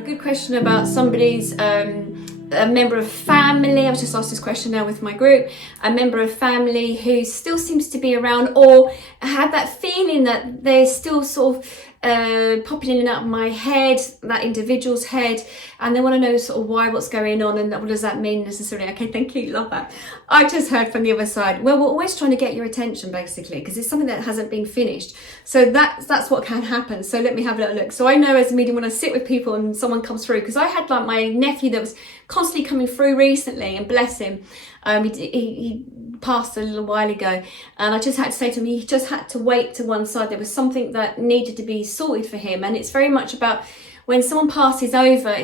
Good question about somebody's a member of family. I was just asked this question now with my group. A member of family who still seems to be around, or had that feeling that they're still sort of popping in and out of my head, that individual's head, and they want to know sort of why, what's going on, and what does that mean necessarily. Okay, thank you, love that. I just heard from the other side, well, we're always trying to get your attention basically, because it's something that hasn't been finished. So that's what can happen. So let me have a little look. So I know as a medium, when I sit with people and someone comes through, because I had like my nephew that was constantly coming through recently, and bless him, he passed a little while ago, and I just had to say to him, he just had to wait to one side. There was something that needed to be sorted for him, and it's very much about when someone passes over,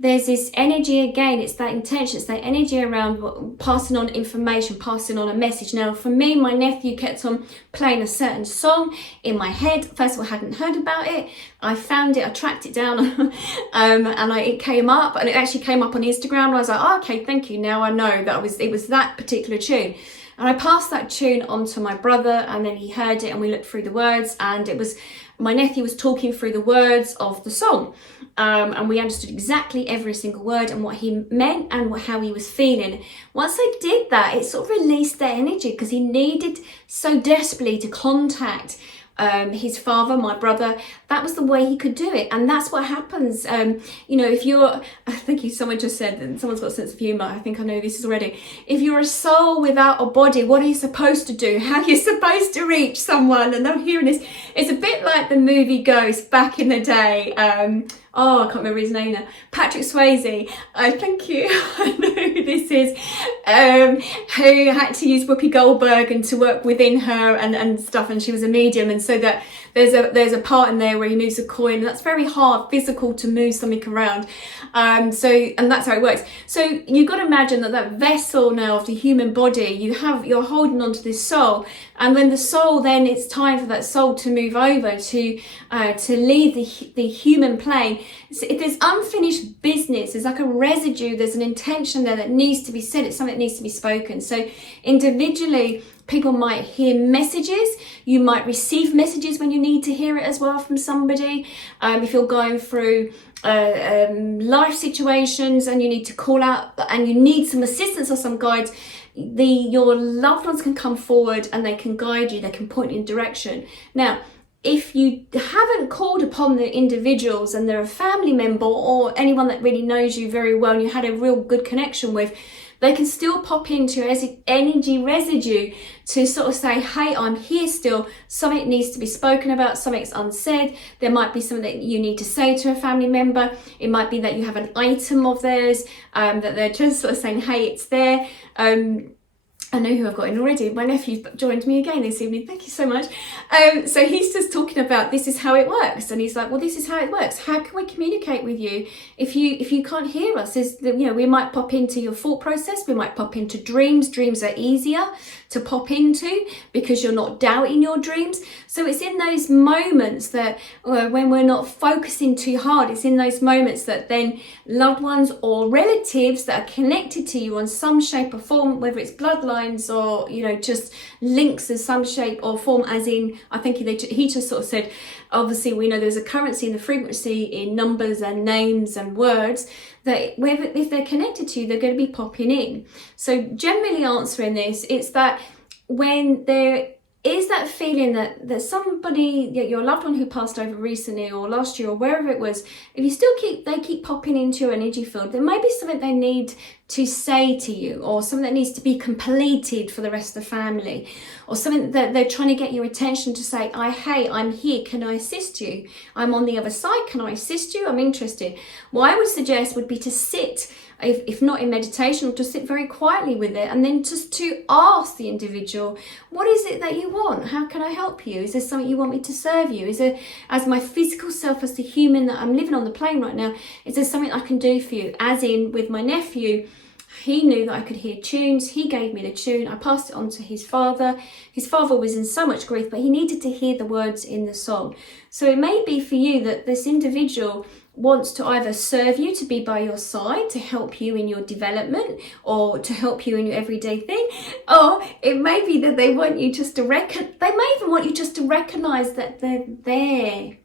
there's this energy again, it's that intention, it's that energy around passing on information, passing on a message. Now for me, my nephew kept on playing a certain song in my head. First of all, I hadn't heard about it. I found it, I tracked it down it came up, and it actually came up on Instagram, and I was like, oh, okay, thank you, now I know that it was that particular tune. And I passed that tune on to my brother, and then he heard it, and we looked through the words, and it was, my nephew was talking through the words of the song. And we understood exactly every single word and what he meant and how he was feeling. Once I did that, it sort of released that energy, because he needed so desperately to contact his father, my brother. That was the way he could do it, and that's what happens. If you're, I think someone just said that someone's got a sense of humour. I think I know this is already. If you're a soul without a body, what are you supposed to do? How are you supposed to reach someone? And I'm hearing this. It's a bit like the movie Ghost back in the day. I can't remember his name now. Patrick Swayze. Thank you. I know who this is. Who had to use Whoopi Goldberg and to work within her and stuff, and she was a medium, and so that there's a part in there where he moves a coin, and that's very hard, physical, to move something around. And that's how it works. So you've got to imagine that vessel now of the human body, you're holding on to this soul, and when the soul, then it's time for that soul to move over to leave the human plane. So if there's unfinished business, there's like a residue, there's an intention there that needs to be said, it's something that needs to be spoken. So individually, people might hear messages, you might receive messages when you need to hear it as well from somebody. If you're going through life situations and you need to call out and you need some assistance or some guidance, your loved ones can come forward and they can guide you, they can point you in direction. Now, if you haven't called upon the individuals and they're a family member or anyone that really knows you very well and you had a real good connection with, they can still pop into your energy residue to sort of say, hey, I'm here still, something needs to be spoken about, something's unsaid. There might be something that you need to say to a family member. It might be that you have an item of theirs that they're just sort of saying, hey, it's there. I know who I've got in already. My nephew joined me again this evening. Thank you so much. So he's just talking about this is how it works, and he's like, well, this is how it works. How can we communicate with you if you can't hear us? We might pop into your thought process. We might pop into dreams. Dreams are easier to pop into because you're not doubting your dreams. So it's in those moments that when we're not focusing too hard, it's in those moments that then loved ones or relatives that are connected to you on some shape or form, whether it's bloodlines or just links in some shape or form, as in I think he just sort of said, obviously we know there's a currency in the frequency in numbers and names and words, that if they're connected to you, they're going to be popping in. So generally answering this, it's that when there is that feeling that somebody, your loved one who passed over recently or last year or wherever it was, if you still keep popping into your energy field, there may be something they need to say to you, or something that needs to be completed for the rest of the family, or something that they're trying to get your attention to say, hey, I'm here, can I assist you? I'm on the other side, can I assist you? I'm interested. What I would suggest would be to sit, if not in meditation, or to sit very quietly with it, and then just to ask the individual, what is it that you want? How can I help you? Is there something you want me to serve you? Is there, as my physical self, as the human that I'm living on the plane right now, is there something I can do for you? As in with my nephew, he knew that I could hear tunes. He gave me the tune. I passed it on to his father. His father was in so much grief, but he needed to hear the words in the song. So it may be for you that this individual wants to either serve you, to be by your side, to help you in your development, or to help you in your everyday thing, or it may be that they want you just to they may even want you just to recognize that they're there.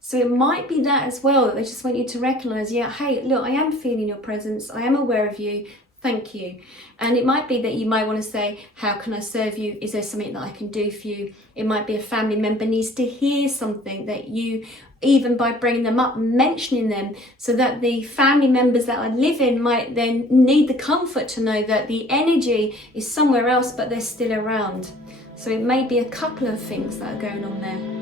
So it might be that as well, that they just want you to recognise, yeah, hey, look, I am feeling your presence, I am aware of you, thank you. And it might be that you might want to say, how can I serve you? Is there something that I can do for you? It might be a family member needs to hear something that you, even by bringing them up, mentioning them, so that the family members that are living might then need the comfort to know that the energy is somewhere else, but they're still around. So it may be a couple of things that are going on there.